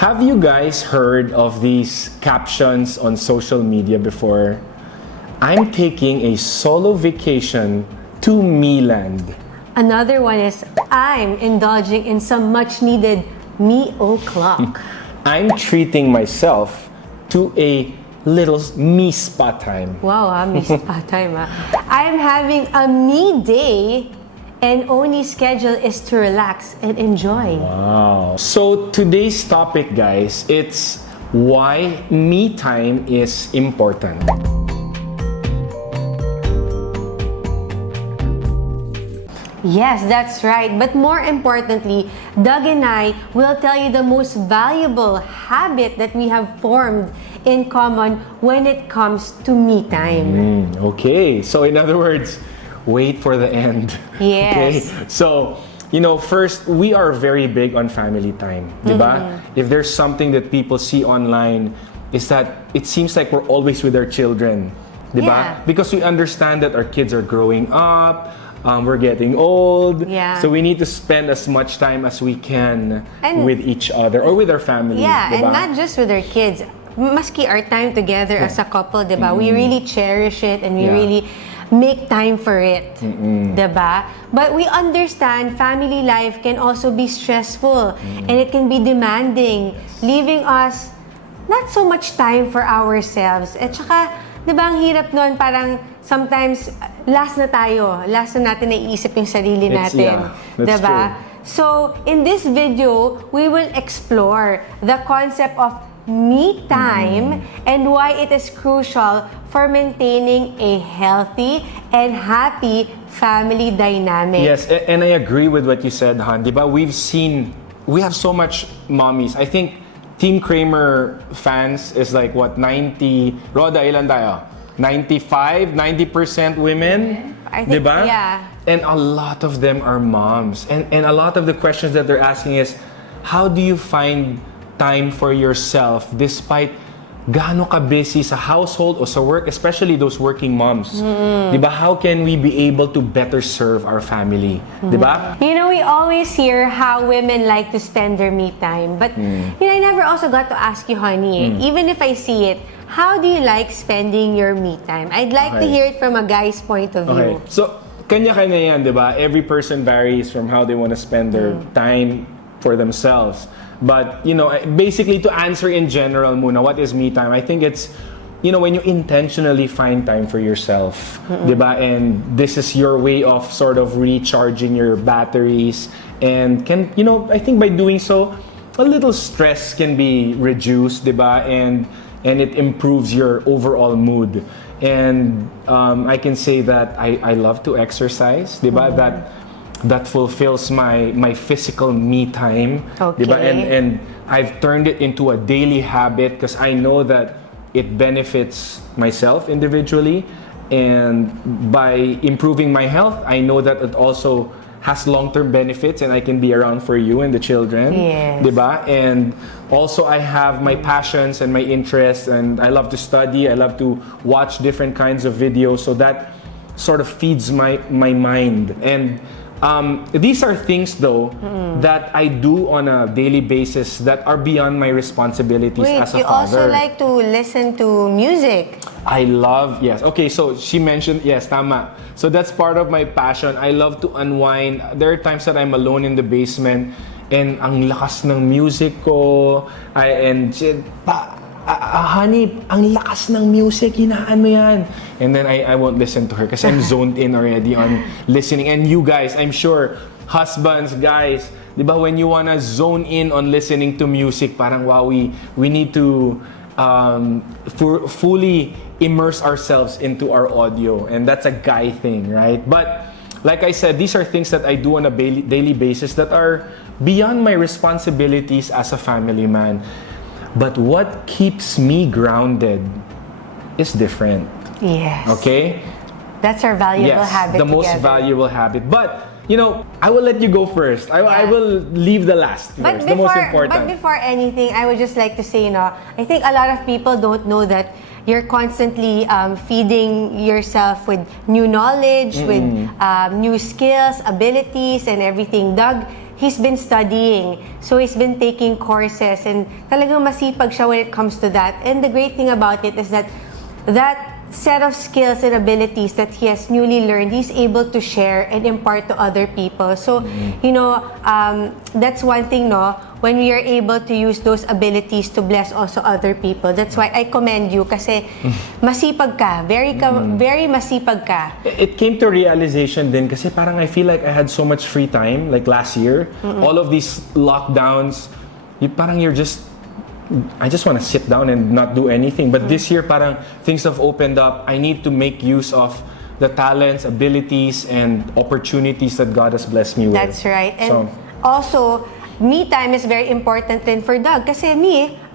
Have you guys heard of these captions on social media before? I'm taking a solo vacation to Miland. Another one is, I'm indulging in some much-needed me o'clock. I'm treating myself to a little me spa time. Wow, me spa time. I'm having a me day and only schedule is to relax and enjoy. Wow. So today's topic, guys, it's why me time is important. Yes, that's right. But more importantly, Doug and I will tell you the most valuable habit that we have formed in common when it comes to me time. Okay. So in other words, wait for the end. Yes. Okay. So, first, we are very big on family time, diba? If there's something that people see online, is that it seems like we're always with our children, diba? Yeah. Because we understand that our kids are growing up, we're getting old, Yeah. so we need to spend as much time as we can And- with each other or with our family. Yeah, and diba? not just with our kids. Maski our time together as a couple, diba? We really cherish it and we Yeah. really make time for it, diba? But we understand family life can also be stressful and it can be demanding, leaving us not so much time for ourselves. At saka, diba, ang hirap nun, parang sometimes last na natin naiisip yung sarili natin, that's diba? true. So, in this video, we will explore the concept of me time and why it is crucial for maintaining a healthy and happy family dynamic. Yes, and I agree with what you said, Han. Diba? We have so much mommies. I think Team Kramer fans is like what, 90, Roda, ilan tayo? 95, 90% women? I think, diba? yeah. And a lot of them are moms. And a lot of the questions that they're asking is, how do you find time for yourself despite gaano ka busy sa household o sa work, especially those working moms? Diba? How can we be able to better serve our family? Diba? You know, we always hear how women like to spend their me time. But, I never also got to ask you, honey, even if I see it, how do you like spending your me time? I'd like to Okay. hear it from a guy's point of Okay. view. So, kanya-kanya yan, diba? Every person varies from how they want to spend their time for themselves. But, basically to answer in general muna, what is me time? I think it's, when you intentionally find time for yourself, diba? And this is your way of sort of recharging your batteries. And I think by doing so, a little stress can be reduced, diba? And it improves your overall mood. And I can say that I love to exercise, diba? That fulfills my physical me time, Okay. diba? And I've turned it into a daily habit because I know that it benefits myself individually, and by improving my health, I know that it also has long-term benefits and I can be around for you and the children, Yes. diba? And also I have my passions and my interests, and I love to study, I love to watch different kinds of videos, so that sort of feeds my mind. And these are things though that I do on a daily basis that are beyond my responsibilities Wait, as a you father. also like to listen to music. I love, yes. Okay, so she mentioned, yes, tama. So that's part of my passion. I love to unwind. There are times that I'm alone in the basement and ang lakas ng music ko. Honey, ang lakas ng music, hinaan mo yan. And then I won't listen to her kasi I'm zoned in already on listening. And you guys, I'm sure, husbands, guys, di ba, when you wanna zone in on listening to music, parang wow, we need to fully immerse ourselves into our audio. And that's a guy thing, right? But like I said, these are things that I do on a daily basis that are beyond my responsibilities as a family man. But what keeps me grounded is different. Yes. Okay? That's our valuable habit the most together. valuable habit. But, I will let you go first. I will leave the last first, the most important. But before anything, I would just like to say, I think a lot of people don't know that you're constantly feeding yourself with new knowledge, with new skills, abilities, and everything. Doug, he's been studying. So he's been taking courses and talagang masipag siya when it comes to that. And the great thing about it is that set of skills and abilities that he has newly learned, he's able to share and impart to other people. So, you know, that's one thing, no, when we are able to use those abilities to bless also other people. That's why I commend you kasi masipag ka, very masipag ka. It came to realization din kasi parang I feel like I had so much free time like last year. All of these lockdowns, I just want to sit down and not do anything. But this year, parang things have opened up. I need to make use of the talents, abilities, and opportunities that God has blessed me with. That's right. And also, me time is very important rin for Doug. Kasi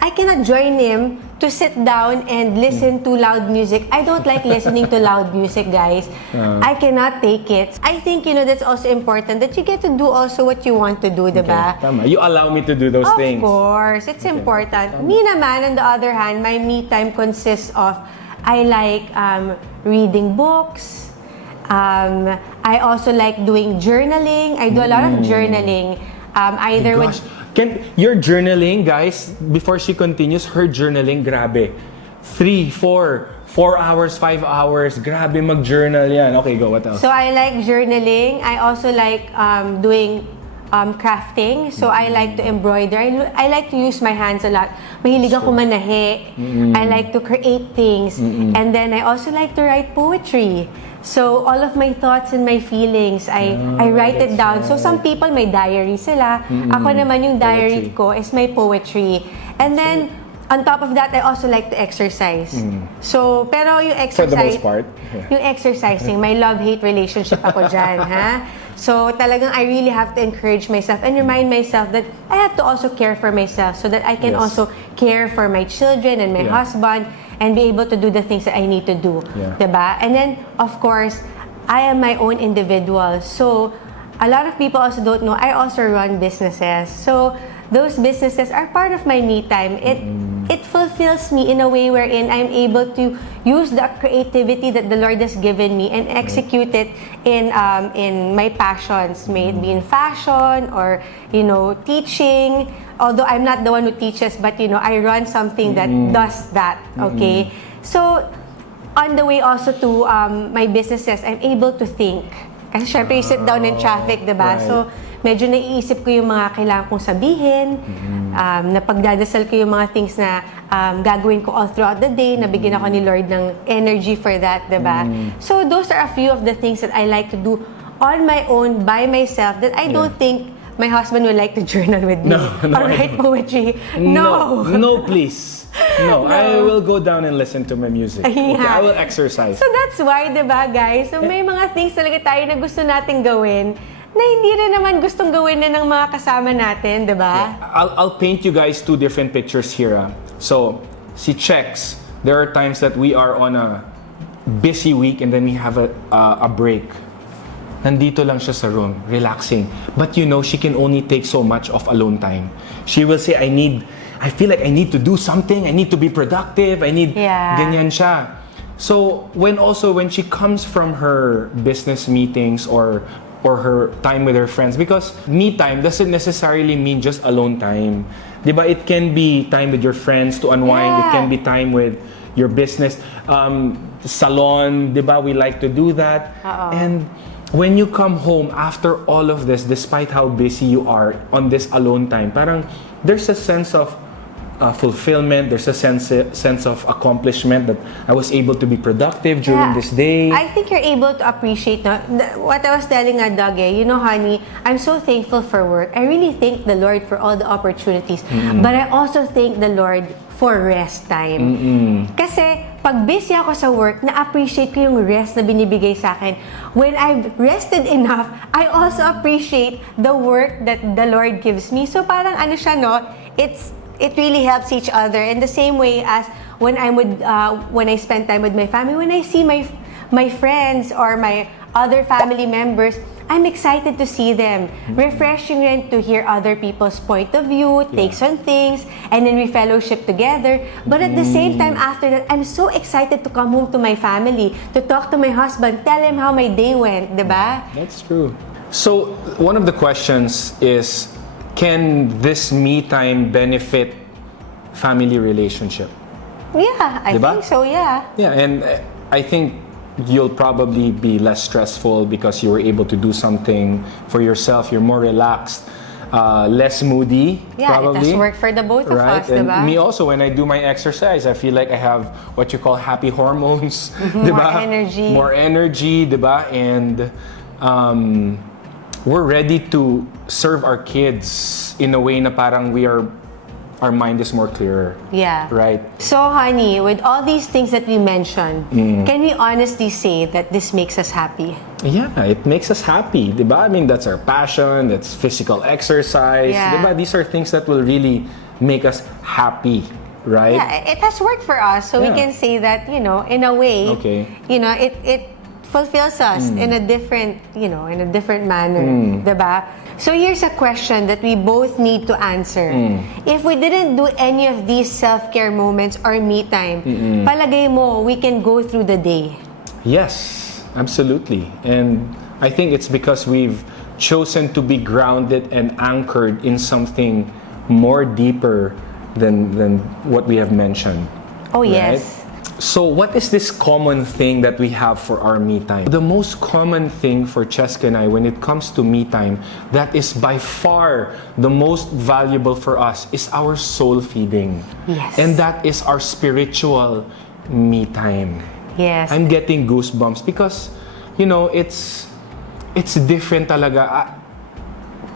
I cannot join him to sit down and listen to loud music. I don't like listening to loud music, guys. I cannot take it. I think, you know, that's also important that you get to do also what you want to do, diba? Tama. You allow me to do those things. Of course. It's important. Me naman, on the other hand, my me time consists of, I like reading books. I also like doing journaling. I do a lot of journaling. Either with Your journaling, guys, before she continues, her journaling, grabe. 3, 4 hours, 5 hours, grabe mag-journal yan. Okay, go, what else? So I like journaling. I also like doing crafting. So I like to embroider. I like to use my hands a lot. Mahilig ako manahe. I like to create things. And then I also like to write poetry. So all of my thoughts and my feelings, I write it down. So some people may diary sila. Ako naman yung diary ko is my poetry. And then on top of that, I also like to exercise. So pero yung exercise, for the most part, yung exercising, may love-hate relationship ako dyan, ha? So talagang I really have to encourage myself and remind myself that I have to also care for myself so that I can also care for my children and my husband and be able to do the things that I need to do. Diba? And then, of course, I am my own individual. So, a lot of people also don't know, I also run businesses. So, those businesses are part of my me time. It fulfills me in a way wherein I'm able to use the creativity that the Lord has given me and execute it in my passions, may it be in fashion or, you know, teaching. Although I'm not the one who teaches, but, you know, I run something that does that, okay? So, on the way also to my businesses, I'm able to think. Kasi syempre, you sit down in traffic, diba? Right. So, medyo naiisip ko yung mga kailangan kong sabihin, napagdadasal ko yung mga things na gagawin ko all throughout the day, nabigyan ako ni Lord ng energy for that, diba? So, those are a few of the things that I like to do on my own, by myself, that I don't think my husband would like to journal with me or write poetry. No, please. No, I will go down and listen to my music. Okay, I will exercise. So that's why, diba, guys? So may mga things talaga tayo na gusto nating gawin na hindi rin naman gustong gawin na ng mga kasama natin, diba? I'll paint you guys 2 different pictures here. So, si Chex, there are times that we are on a busy week and then we have a break. Nandito lang siya sa room, relaxing. But you know, she can only take so much of alone time. She will say, I feel like I need to do something, I need to be productive, ganyan siya. So, when she comes from her business meetings or her time with her friends, because me time doesn't necessarily mean just alone time. Diba? It can be time with your friends to unwind, it can be time with your business. Salon, diba? We like to do that. And when you come home after all of this, despite how busy you are on this alone time, parang there's a sense of fulfillment, there's a sense of accomplishment that I was able to be productive during this day. I think you're able to appreciate what I was telling Doug, you know, honey, I'm so thankful for work. I really thank the Lord for all the opportunities. But I also thank the Lord for rest time. Kasi pag busy ako sa work, na-appreciate ko yung rest na binibigay sa akin. When I've rested enough, I also appreciate the work that the Lord gives me. So parang ano siya, no? It really helps each other. In the same way as when I spend time with my family, when I see my friends or my other family members, I'm excited to see them. Refreshing rin to hear other people's point of view, takes on things, and then we fellowship together. But at the same time, after that, I'm so excited to come home to my family, to talk to my husband, tell him how my day went, diba? That's true. So, one of the questions is, can this me time benefit family relationship? Yeah, I Diba? think so, yeah. Yeah, and I think you'll probably be less stressful because you were able to do something for yourself. You're more relaxed, less moody, Yeah, probably. it has worked for the both of Right, us, and diba? me also, when I do my exercise, I feel like I have what you call happy hormones, diba? More energy. More energy, diba? And we're ready to serve our kids in a way na parang our mind is more clearer. Yeah. Right? So, honey, with all these things that we mentioned, Mm. can we honestly say that this makes us happy? Yeah, it makes us happy, diba? I mean, that's our passion, that's physical exercise, Yeah. diba? These are things that will really make us happy, right? Yeah, it has worked for us, so we Yeah. can say that, in a way, Okay. It fulfills us in a different, in a different manner, diba? So here's a question that we both need to answer. If we didn't do any of these self-care moments or me time, palagay mo, we can go through the day. Yes, absolutely. And I think it's because we've chosen to be grounded and anchored in something more deeper than what we have mentioned. Oh, right? yes. So what is this common thing that we have for our me time? The most common thing for Cheska and I when it comes to me time, that is by far the most valuable for us, is our soul feeding. Yes. And that is our spiritual me time. Yes. I'm getting goosebumps because, it's different talaga.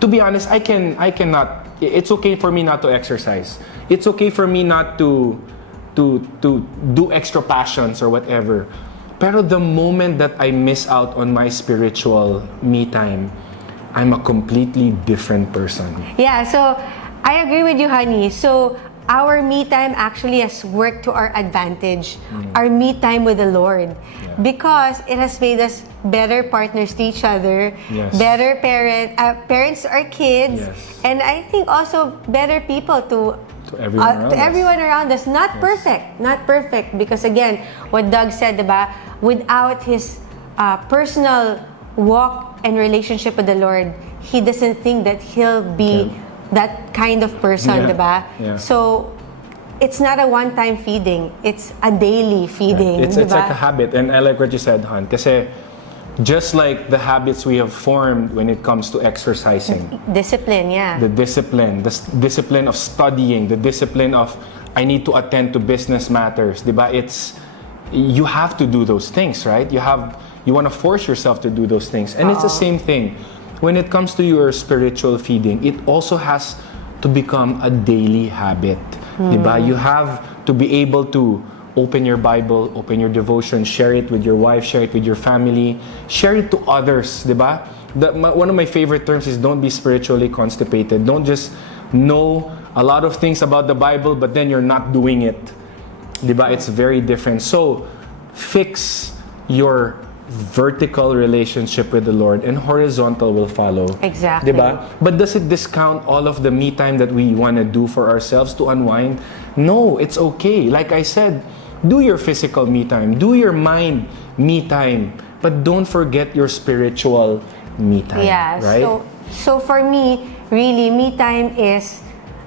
To be honest, I cannot. It's okay for me not to exercise. It's okay for me not to do extra passions or whatever. Pero the moment that I miss out on my spiritual me time, I'm a completely different person. Yeah, so I agree with you, honey. So our me time actually has worked to our advantage. Our me time with the Lord. Because it has made us better partners to each other, Yes. better parents to our kids, Yes. and I think also better people to everyone around us. everyone around us. Not perfect, because again, what Doug said, diba? Without his personal walk and relationship with the Lord, he doesn't think that he'll be that kind of person, Yeah. diba? Yeah. So it's not a one-time feeding; it's a daily feeding, It's diba? like a habit, and I like what you said, Han. Kasi just like the habits we have formed when it comes to exercising, Discipline, yeah. the discipline of studying, the discipline of I need to attend to business matters, diba? You have to do those things, right? You want to force yourself to do those things, and it's the same thing when it comes to your spiritual feeding. It also has to become a daily habit, diba? You have to be able to open your Bible, open your devotion, share it with your wife, share it with your family, share it to others, diba? One of my favorite terms is don't be spiritually constipated. Don't just know a lot of things about the Bible, but then you're not doing it. Diba? It's very different. So, fix your vertical relationship with the Lord and horizontal will follow. Exactly. Diba? But does it discount all of the me time that we want to do for ourselves to unwind? No, it's okay. Like I said, do your physical me time, do your mind me time, but don't forget your spiritual me time. Yeah, right? so for me, really, me time is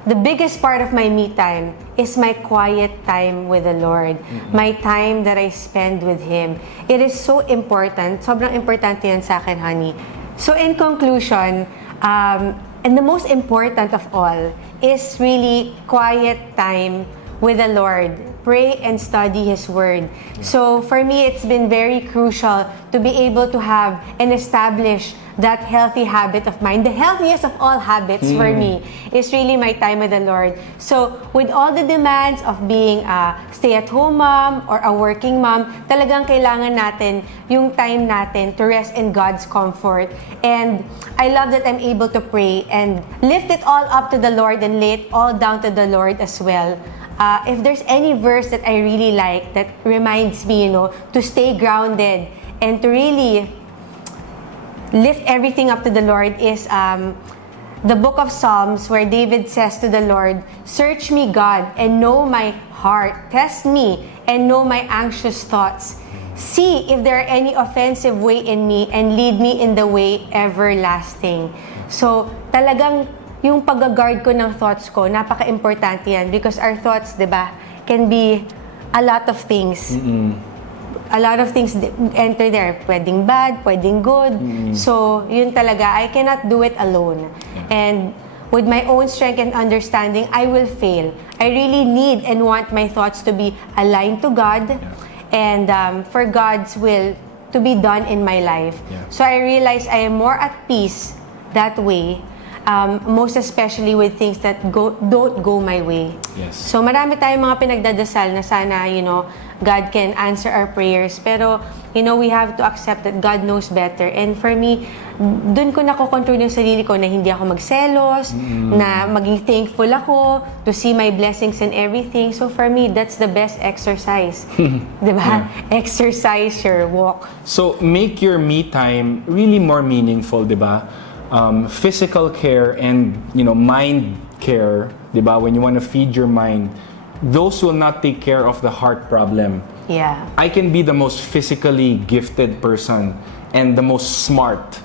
the biggest part of my me time is my quiet time with the Lord. My time that I spend with Him. It is so important. Sobrang importante yan sa akin, honey. So in conclusion, and the most important of all is really quiet time with the Lord. Pray and study His Word. So for me, it's been very crucial to be able to have and establish that healthy habit of mine. The healthiest of all habits for me is really my time with the Lord. So with all the demands of being a stay-at-home mom or a working mom, talagang kailangan natin yung time natin to rest in God's comfort. And I love that I'm able to pray and lift it all up to the Lord and lay it all down to the Lord as well. If there's any verse that I really like that reminds me, to stay grounded and to really lift everything up to the Lord is the book of Psalms, where David says to the Lord, "Search me, God, and know my heart. Test me and know my anxious thoughts. see if there are any offensive way in me and lead me in the way everlasting. So, talagang yung pag-guard ko ng thoughts ko, napaka-importante yan because our thoughts, di ba, can be a lot of things. A lot of things enter there. Pwedeng bad, pwedeng good. So, yun talaga, I cannot do it alone. And with my own strength and understanding, I will fail. I really need and want my thoughts to be aligned to God and for God's will to be done in my life. So I realize I am more at peace that way, most especially with things that don't go my way. Yes. So marami tayong mga pinagdadasal na sana, God can answer our prayers. Pero, we have to accept that God knows better. And for me, dun ko nakokontrol yung sarili ko na hindi ako magselos, na maging thankful ako to see my blessings and everything. So for me, that's the best exercise. Diba? Exercise your walk. So make your me time really more meaningful, diba? Physical care and mind care, diba? When you want to feed your mind, those will not take care of the heart problem. Yeah. I can be the most physically gifted person and the most smart,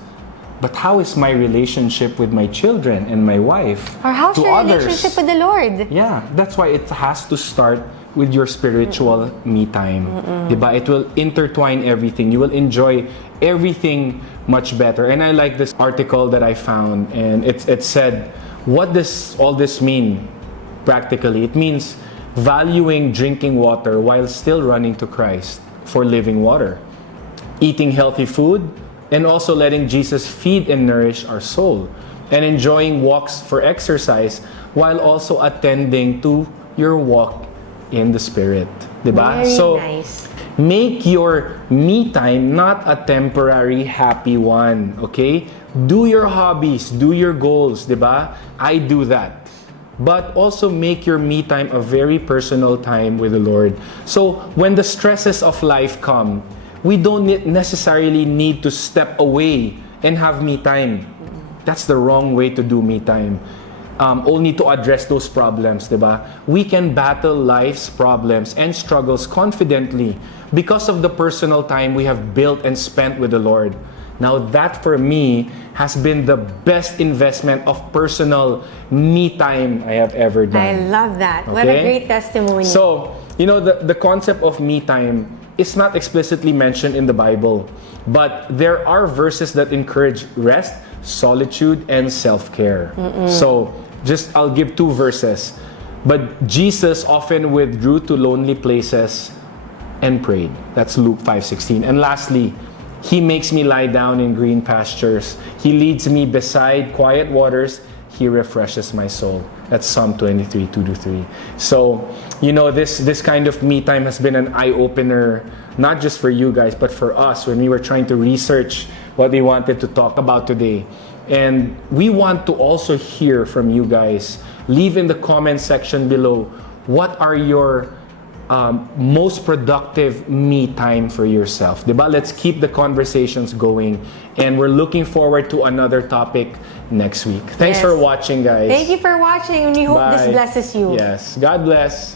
but how is my relationship with my children and my wife Or how's to your others? relationship with the Lord? Yeah, that's why it has to start with your spiritual me time. Diba? It will intertwine everything. You will enjoy everything much better. And I like this article that I found, and it said, what does all this mean practically? It means valuing drinking water while still running to Christ for living water, eating healthy food, and also letting Jesus feed and nourish our soul, and enjoying walks for exercise while also attending to your walk in the Spirit. Diba? Very So, nice. make your me time not a temporary happy one, okay? Do your hobbies, do your goals, diba? I do that. But also make your me time a very personal time with the Lord. So when the stresses of life come, we don't necessarily need to step away and have me time. That's the wrong way to do me time. Only to address those problems, diba? We can battle life's problems and struggles confidently because of the personal time we have built and spent with the Lord. Now that for me has been the best investment of personal me time I have ever done. I love that. What a Okay? great testimony. So, the concept of me time is not explicitly mentioned in the Bible, but there are verses that encourage rest, solitude, and self-care. So, I'll give two verses. But Jesus often withdrew to lonely places and prayed. That's Luke 5:16. And lastly, He makes me lie down in green pastures. He leads me beside quiet waters. He refreshes my soul. That's Psalm 23, 2-3. So, this kind of me time has been an eye-opener, not just for you guys, but for us when we were trying to research what we wanted to talk about today. And we want to also hear from you guys. Leave in the comment section below, what are your most productive me time for yourself? Diba? Let's keep the conversations going. And we're looking forward to another topic next week. Thanks Yes. for watching, guys. Thank you for watching, and we hope this Bye. blesses you. Yes. God bless.